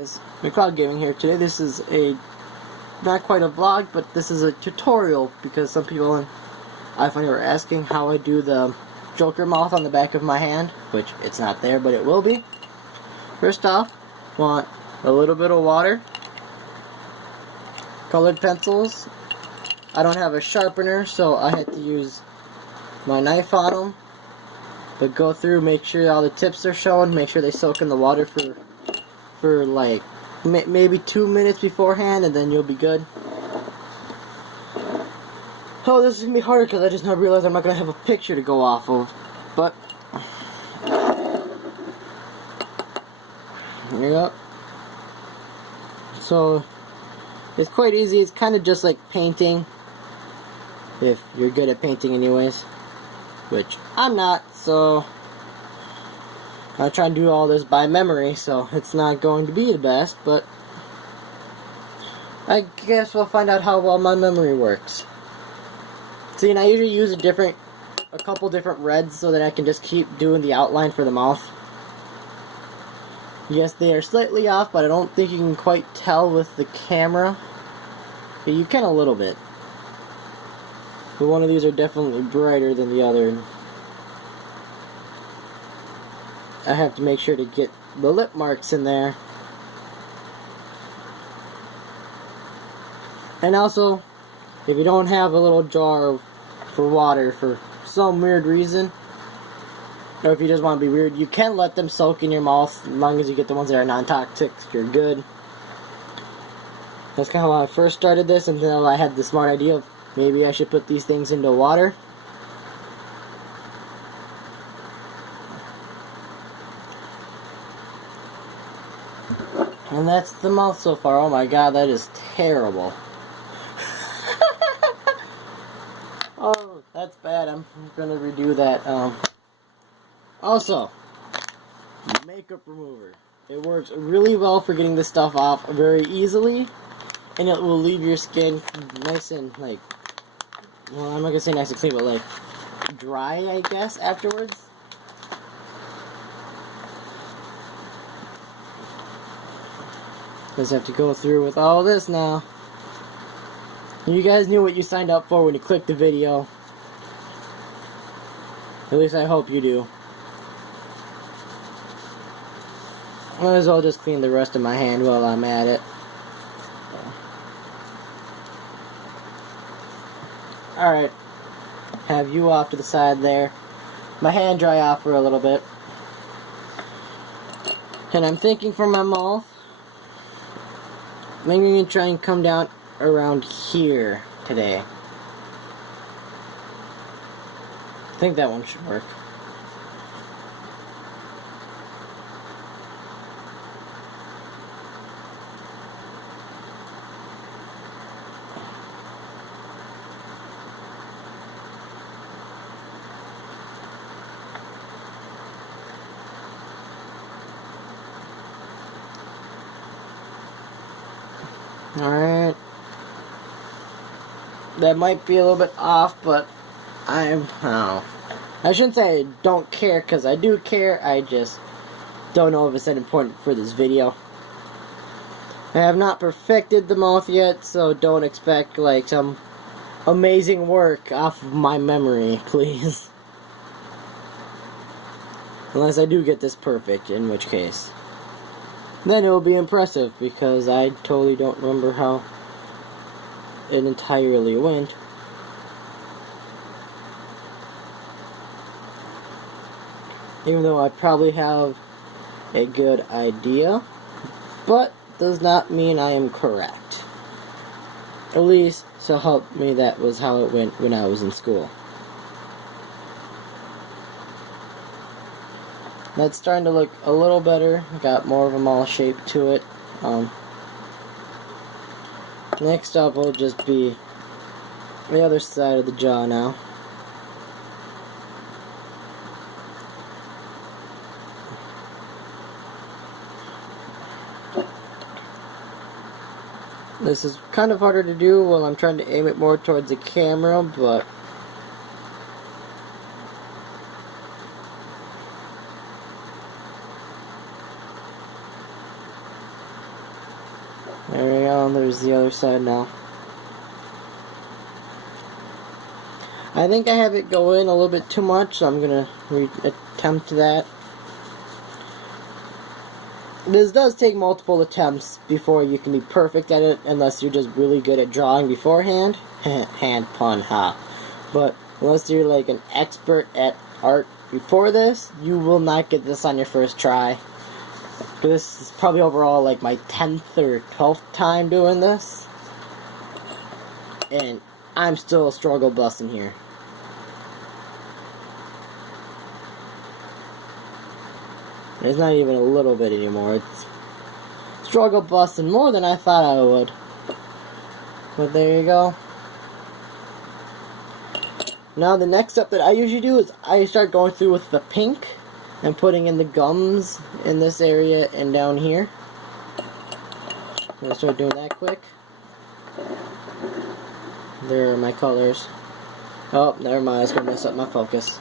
It's McCloud Gaming here. Today this is not quite a vlog, but this is a tutorial because some people on iPhone were asking how I do the Joker mouth on the back of my hand, which it's not there, but it will be. First off, want a little bit of water, colored pencils. I don't have a sharpener, so I had to use my knife on them. But go through, make sure all the tips are showing, make sure they soak in the water for like maybe 2 minutes beforehand, and then you'll be good. Oh, this is gonna be harder because I just now realized I'm not gonna have a picture to go off of. But here you go. So it's quite easy. It's kind of just like painting, if you're good at painting anyways, which I'm not, so I try and do all this by memory, so it's not going to be the best, but I guess we'll find out how well my memory works. See, and I usually use a couple different reds so that I can just keep doing the outline for the mouth. Yes, they are slightly off, but I don't think you can quite tell with the camera. But you can a little bit. But one of these are definitely brighter than the other. I have to make sure to get the lip marks in there. And also, if you don't have a little jar for water for some weird reason, or if you just want to be weird, you can let them soak in your mouth. As long as you get the ones that are non-toxic, you're good. That's kind of how I first started this, until I had the smart idea of maybe I should put these things into water. And that's the mouth so far. Oh my god, that is terrible. Oh, that's bad. I'm gonna redo that. Also, makeup remover. It works really well for getting this stuff off very easily, and it will leave your skin nice and, like, well, I'm not gonna say nice and clean, but like dry, I guess, afterwards. Just have to go through with all this now. You guys knew what you signed up for when you clicked the video. At least I hope you do. Might as well just clean the rest of my hand while I'm at it. Alright. Have you off to the side there. My hand dry off for a little bit. And I'm thinking for my mouth, maybe I'm going to try and come down around here today. I think that one should work. Alright. That might be a little bit off, but I shouldn't say I don't care, because I do care. I just don't know if it's that important for this video. I have not perfected the mouth yet, so don't expect like some amazing work off of my memory, please. Unless I do get this perfect, in which case then it will be impressive, because I totally don't remember how it entirely went. Even though I probably have a good idea, but does not mean I am correct. At least, so help me, that was how it went when I was in school. That's starting to look a little better. Got more of a mall shape to it. Next up will just be the other side of the jaw now. This is kind of harder to do while I'm trying to aim it more towards the camera, but There we go, there's the other side now. I think I have it go in a little bit too much, so I'm going to attempt that. This does take multiple attempts before you can be perfect at it, unless you're just really good at drawing beforehand. Hand pun, ha. But unless you're like an expert at art before this, you will not get this on your first try. This is probably overall like my 10th or 12th time doing this. And I'm still struggle busting here. It's not even a little bit anymore. It's struggle busting more than I thought I would. But there you go. Now the next step that I usually do is I start going through with the pink and putting in the gums in this area and down here. I'm going to start doing that quick. There are my colors. Oh, never mind. I was going to mess up my focus.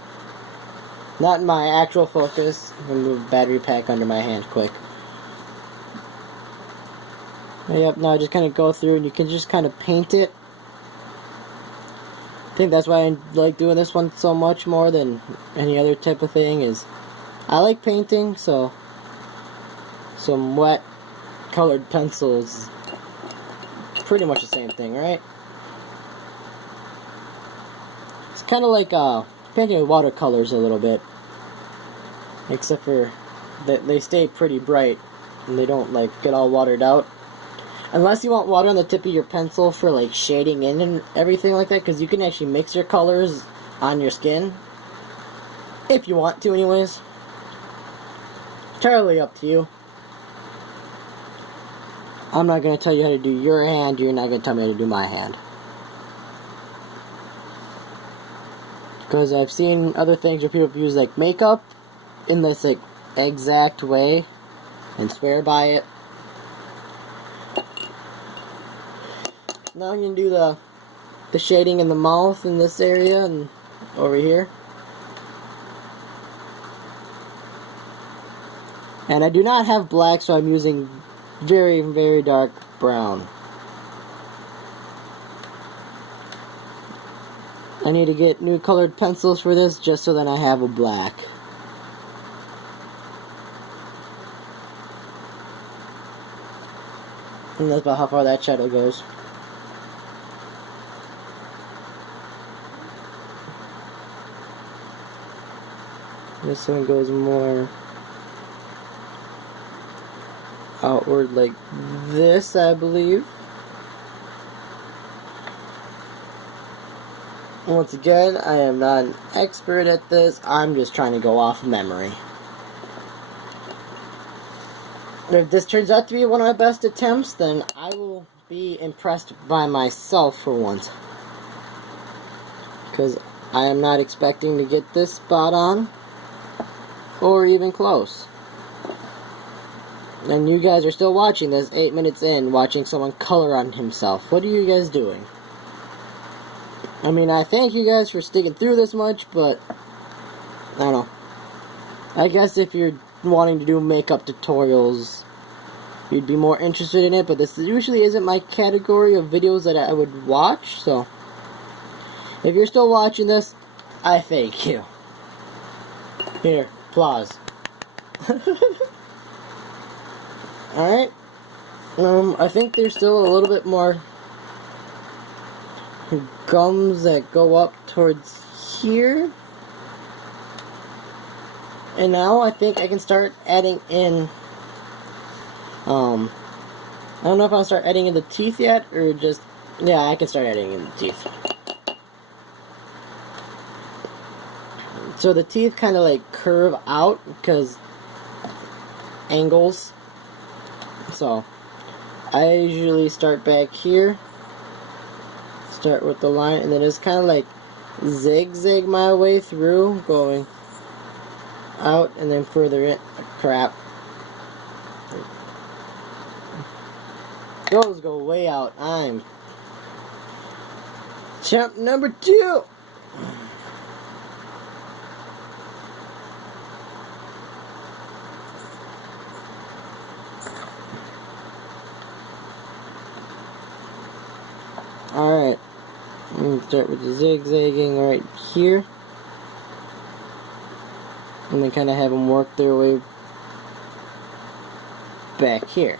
Not my actual focus. I'm going to move the battery pack under my hand quick. Yep, now I just kind of go through and you can just kind of paint it. I think that's why I like doing this one so much more than any other type of thing is I like painting, so some wet colored pencils pretty much the same thing, right? It's kind of like painting with watercolors a little bit, except for that they stay pretty bright and they don't like get all watered out. Unless you want water on the tip of your pencil for like shading in and everything like that, because you can actually mix your colors on your skin if you want to, anyways. Entirely up to you. I'm not going to tell you how to do your hand. You're not going to tell me how to do my hand. Because I've seen other things where people use like makeup in this like exact way and swear by it. Now I'm going to do the shading in the mouth in this area and over here. And I do not have black, so I'm using very, very dark brown. I need to get new colored pencils for this just so that I have a black. And that's about how far that shadow goes. This one goes more outward like this, I believe. Once again, I am not an expert at this. I'm just trying to go off memory. If this turns out to be one of my best attempts, then I will be impressed by myself for once. Because I am not expecting to get this spot on. Or even close. And you guys are still watching this 8 minutes in, watching someone color on himself. What are you guys doing? I mean, I thank you guys for sticking through this much, but I don't know. I guess if you're wanting to do makeup tutorials, you'd be more interested in it, but this usually isn't my category of videos that I would watch, so if you're still watching this, I thank you. Here, applause. Alright. I think there's still a little bit more gums that go up towards here. And now I think I can start adding in, I don't know if I'll start adding in the teeth yet, or just, yeah, I can start adding in the teeth. So the teeth kind of like curve out because angles. So I usually start back here, start with the line, and then it's kind of like zigzag my way through, going out and then further in. Crap. Those go way out. I'm champ number 2. Alright, I'm going to start with the zigzagging right here. And then kind of have them work their way back here.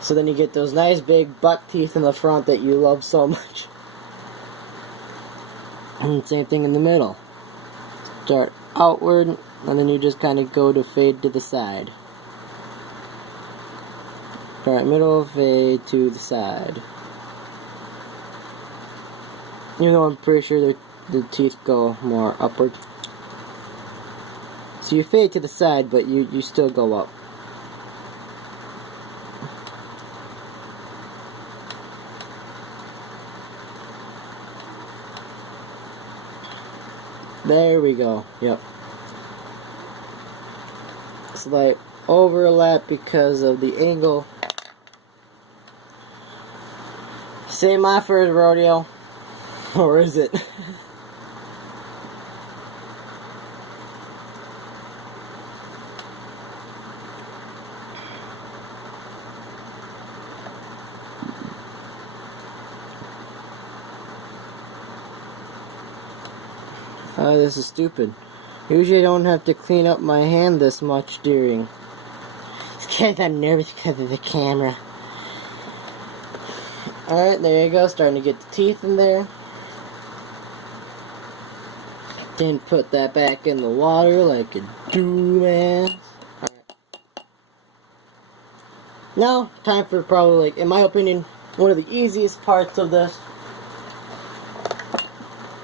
So then you get those nice big buck teeth in the front that you love so much. And same thing in the middle. Start outward, and then you just kind of go to fade to the side. Start middle, fade to the side. Even though I'm pretty sure the teeth go more upward. So you fade to the side, but you still go up. There we go. Yep. Slight overlap because of the angle. Say my first rodeo. Or is it? Oh, this is stupid. Usually I don't have to clean up my hand this much during. It's because I'm nervous because of the camera. Alright, there you go. Starting to get the teeth in there. Then put that back in the water like a dumbass. Alright. Now, time for probably, like, in my opinion, one of the easiest parts of this.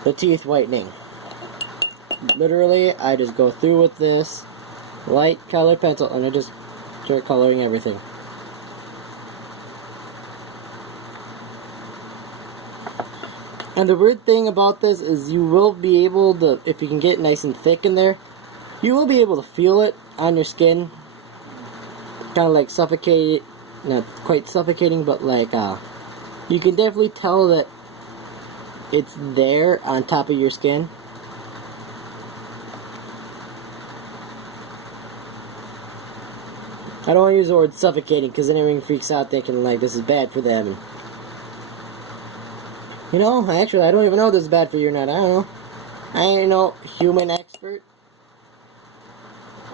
The teeth whitening. Literally, I just go through with this light colored pencil and I just start coloring everything. And the weird thing about this is you will be able to, if you can get it nice and thick in there, you will be able to feel it on your skin. Kind of like suffocate, not quite suffocating, but like, you can definitely tell that it's there on top of your skin. I don't want to use the word suffocating because then everyone freaks out thinking like this is bad for them. You know, actually, I don't even know if this is bad for you or not. I don't know. I ain't no human expert.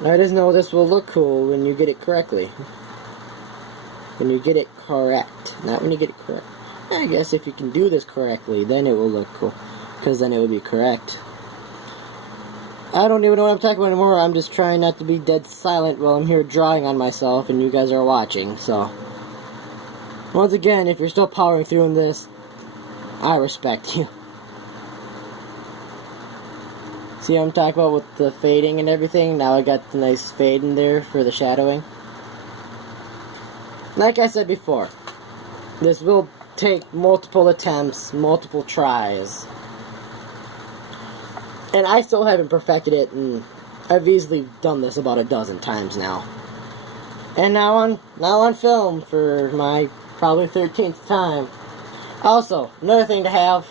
I just know this will look cool when you get it correctly. When you get it correct. Not when you get it correct. I guess if you can do this correctly, then it will look cool. Because then it will be correct. I don't even know what I'm talking about anymore. I'm just trying not to be dead silent while I'm here drawing on myself and you guys are watching. So, once again, if you're still powering through in this, I respect you. See what I'm talking about with the fading and everything? Now I got the nice fade in there for the shadowing. Like I said before, this will take multiple attempts, multiple tries. And I still haven't perfected it, and I've easily done this about a dozen times now. And now on film for my probably 13th time. Also, another thing to have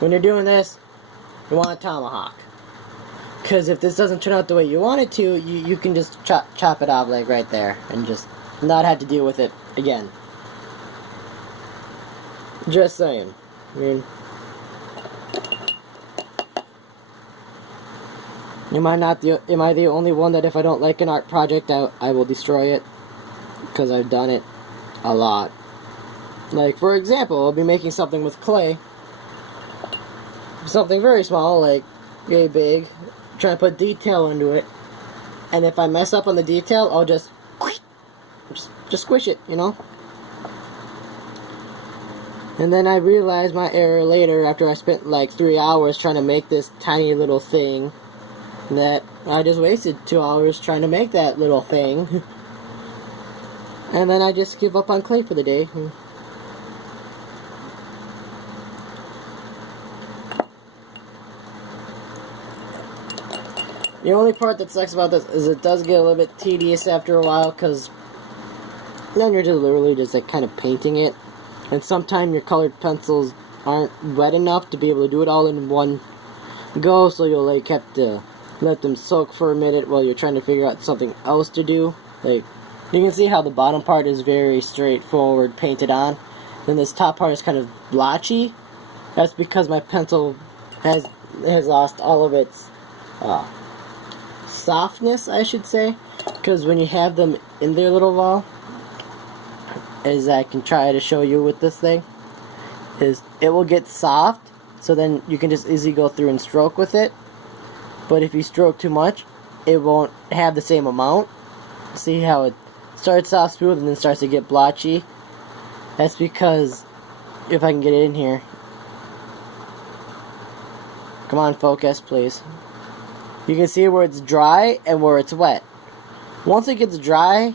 when you're doing this, you want a tomahawk. Because if this doesn't turn out the way you want it to, you can just chop it off like right there and just not have to deal with it again. Just saying. I mean, am I the only one that if I don't like an art project, I will destroy it? Because I've done it a lot. Like, for example, I'll be making something with clay. Something very small, like, very big. Trying to put detail into it. And if I mess up on the detail, I'll just squish it, you know? And then I realized my error later after I spent like 3 hours trying to make this tiny little thing. That I just wasted 2 hours trying to make that little thing. And then I just give up on clay for the day. The only part that sucks about this is it does get a little bit tedious after a while, because then you're just literally just like kind of painting it. And sometimes your colored pencils aren't wet enough to be able to do it all in one go, so you'll like have to let them soak for a minute while you're trying to figure out something else to do. Like, you can see how the bottom part is very straightforward, painted on, then this top part is kind of blotchy. That's because my pencil has lost all of its softness, I should say. Because when you have them in their little ball, as I can try to show you with this thing, is it will get soft, so then you can just easily go through and stroke with it. But if you stroke too much, it won't have the same amount. See how it starts off smooth and then starts to get blotchy? That's because, if I can get it in here. Come on, focus, please. You can see where it's dry and where it's wet. Once it gets dry,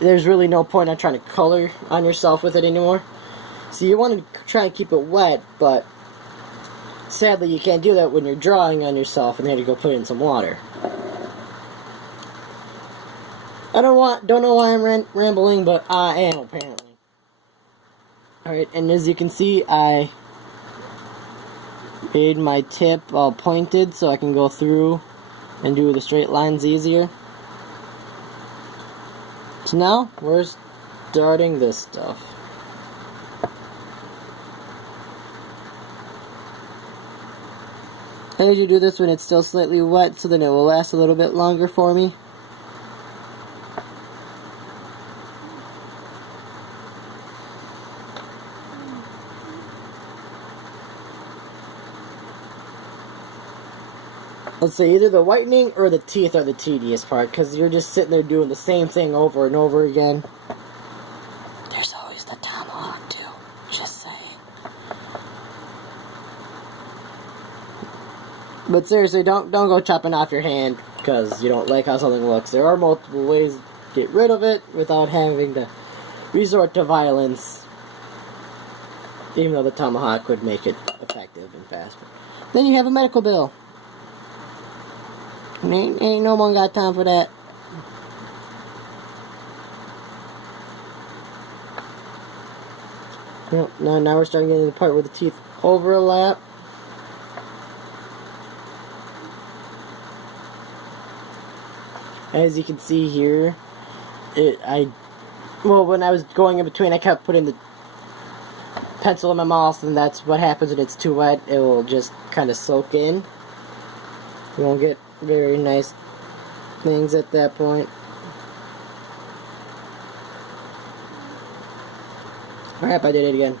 there's really no point on trying to color on yourself with it anymore. So you want to try and keep it wet, but sadly you can't do that when you're drawing on yourself and you have to go put it in some water. I don't know why I'm rambling, but I am apparently. Alright, and as you can see, I made my tip all pointed so I can go through and do the straight lines easier. So now we're starting this stuff. I usually do this when it's still slightly wet, so then it will last a little bit longer for me. Let's say either the whitening or the teeth are the tedious part, because you're just sitting there doing the same thing over and over again. There's always the tomahawk too, just saying. But seriously, don't go chopping off your hand because you don't like how something looks. There are multiple ways to get rid of it without having to resort to violence. Even though the tomahawk would make it effective and fast. Then you have a medical bill. Ain't no one got time for that. Yep, now we're starting getting to the part where the teeth overlap. As you can see here, when I was going in between, I kept putting the pencil in my mouth, and that's what happens when it's too wet. It will just kind of soak in. You won't get very nice things at that point. Alright, I did it again.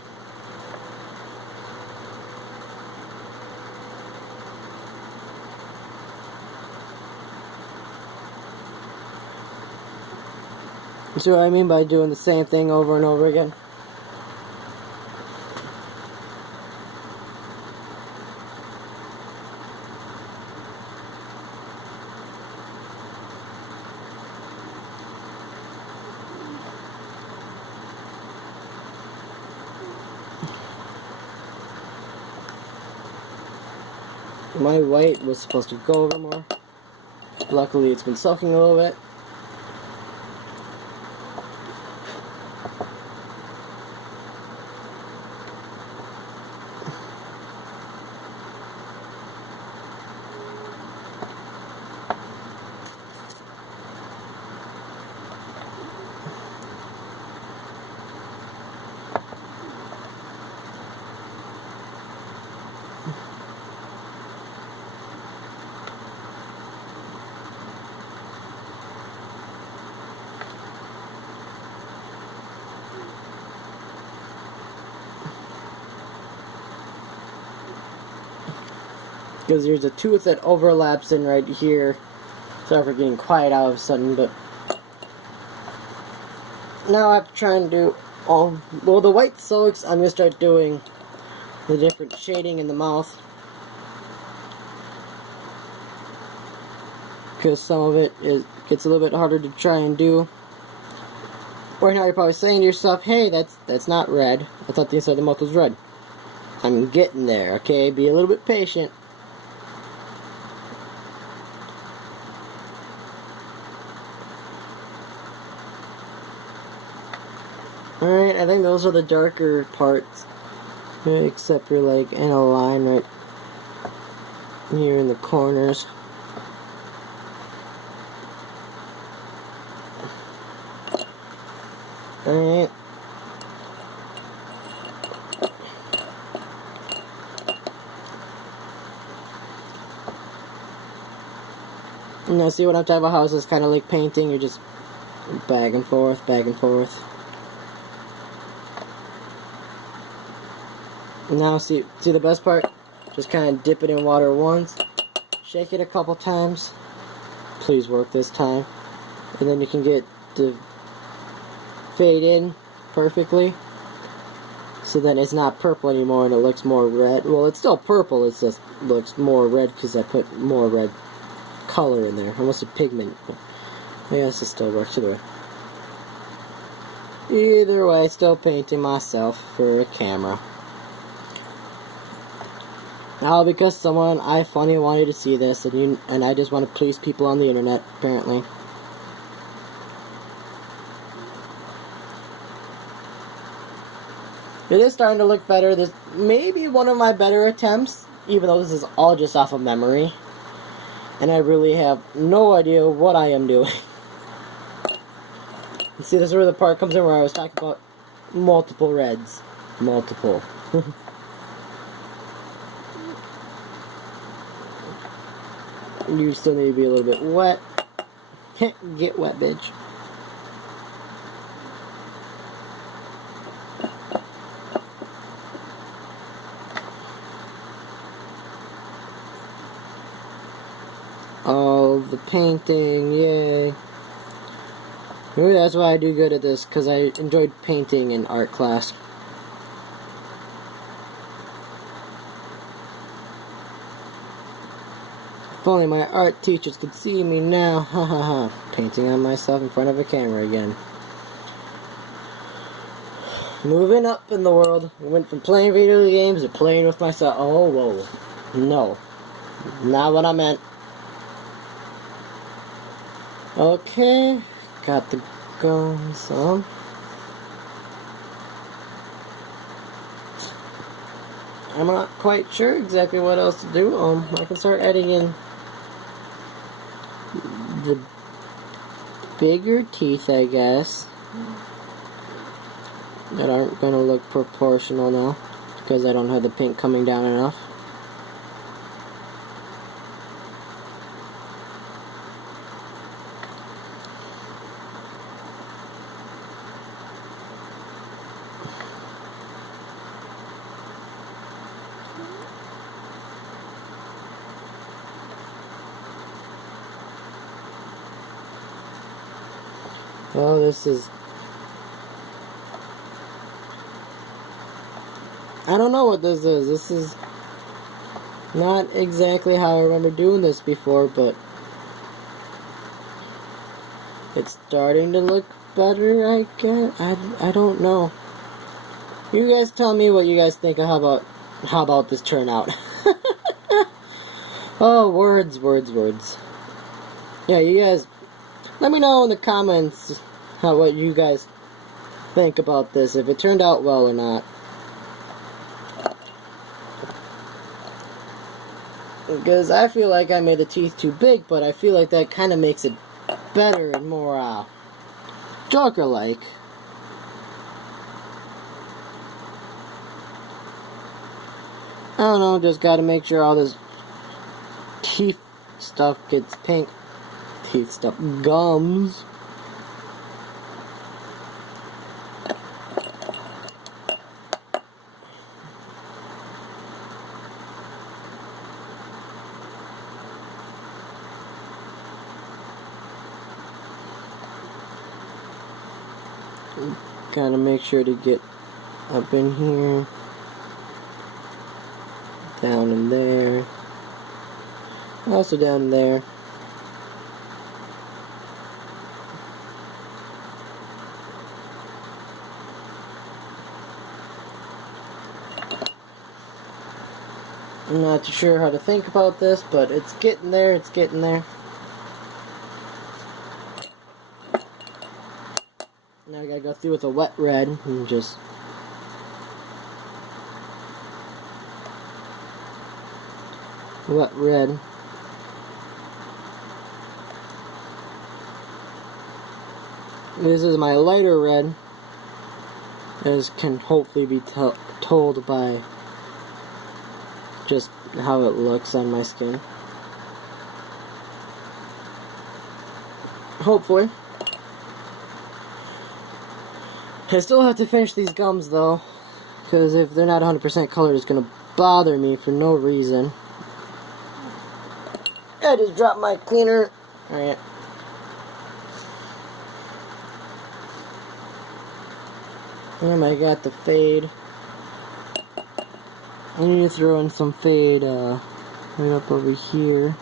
See what I mean by doing the same thing over and over again? My white was supposed to go over more. Luckily it's been soaking a little bit. Because there's a tooth that overlaps in right here. Sorry for getting quiet all of a sudden, but now I have to try and do all. Well, the white soaks, I'm going to start doing the different shading in the mouth. Because some of it gets a little bit harder to try and do. Right now you're probably saying to yourself, hey, that's not red. I thought the inside of the mouth was red. I'm getting there, okay? Be a little bit patient. Alright, I think those are the darker parts. Except for like in a line right here in the corners. Alright. Now see what I'm talking about, how it's kind of like painting, you're just back and forth, back and forth. Now see the best part? Just kind of dip it in water once, shake it a couple times, please work this time, and then you can get the fade in perfectly. So then it's not purple anymore and it looks more red. Well, it's still purple, it just looks more red because I put more red color in there. Almost a pigment. But I guess it still works either way. Either way, still painting myself for a camera. Now because someone I funny wanted to see this and I just want to please people on the internet, apparently. It is starting to look better. This may be one of my better attempts, even though this is all just off of memory. And I really have no idea what I am doing. You see, this is where the part comes in where I was talking about multiple reds. Multiple. You still need to be a little bit wet. Get wet, bitch. Oh, the painting, yay. Maybe that's why I do good at this, because I enjoyed painting in art class. If only my art teachers could see me now, ha ha ha. Painting on myself in front of a camera again. Moving up in the world, I went from playing video games to playing with myself. Oh, whoa. No. Not what I meant. Okay, got the gums on. I'm not quite sure exactly what else to do. I can start adding in the bigger teeth, I guess, that aren't gonna look proportional now because I don't have the pink coming down enough. Oh, this is... I don't know what this is. This is not exactly how I remember doing this before, but it's starting to look better, I guess. I don't know. You guys tell me what you guys think of how about this turnout. Oh, words. Yeah, you guys, let me know in the comments what you guys think about this, if it turned out well or not. Because I feel like I made the teeth too big, but I feel like that kind of makes it better and more Joker-like. I don't know, just gotta make sure all this teeth stuff gets pink. Teeth stuff. Gums. Gotta make sure to get up in here, down in there, also down there. I'm not too sure how to think about this, but it's getting there, it's getting there. Now I gotta go through with a wet red and just wet red. This is my lighter red, as can hopefully be told by just how it looks on my skin. hopefully. I still have to finish these gums though, because if they're not 100% colored, it's going to bother me for no reason. I just dropped my cleaner. Alright. I got the fade. I need to throw in some fade right up over here.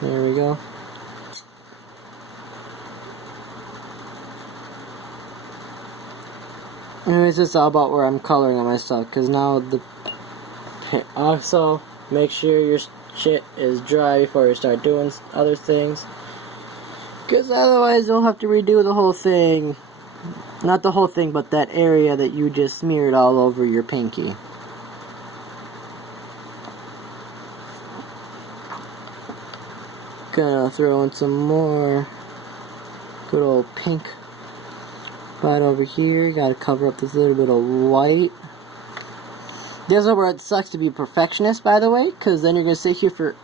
There we go. Anyways, it's all about where I'm coloring on my stuff, because now the... Also, make sure your shit is dry before you start doing other things, because otherwise you'll have to redo the whole thing. Not the whole thing, but that area that you just smeared all over your pinky. Gonna throw in some more good old pink right over here. Gotta cover up this little bit of white. This is where it sucks to be a perfectionist, by the way, because then you're gonna sit here for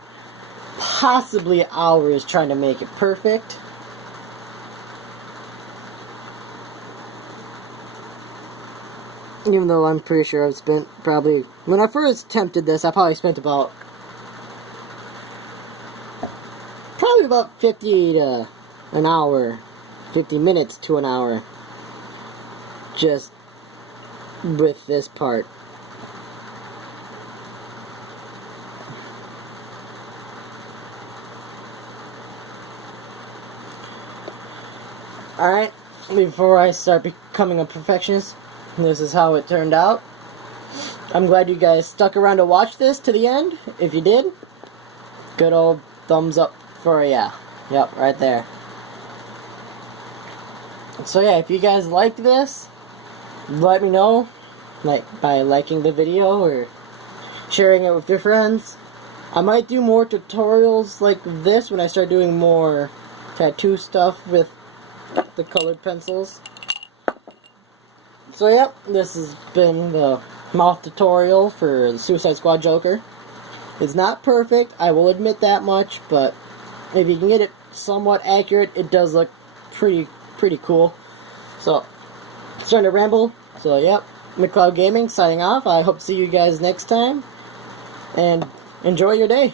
possibly hours trying to make it perfect. Even though I'm pretty sure I've spent probably, when I first attempted this, I probably spent about 50 to an hour, 50 minutes to an hour, just with this part. Alright, before I start becoming a perfectionist, this is how it turned out. I'm glad you guys stuck around to watch this to the end. If you did, good old thumbs up for ya. Yep, right there. So yeah, if you guys liked this, let me know, like by liking the video or sharing it with your friends. I might do more tutorials like this when I start doing more tattoo stuff with the colored pencils. So yep, this has been the mouth tutorial for the Suicide Squad Joker. It's not perfect, I will admit that much, but if you can get it somewhat accurate, it does look pretty cool. So, starting to ramble. So yep, McCloud Gaming signing off. I hope to see you guys next time, and enjoy your day.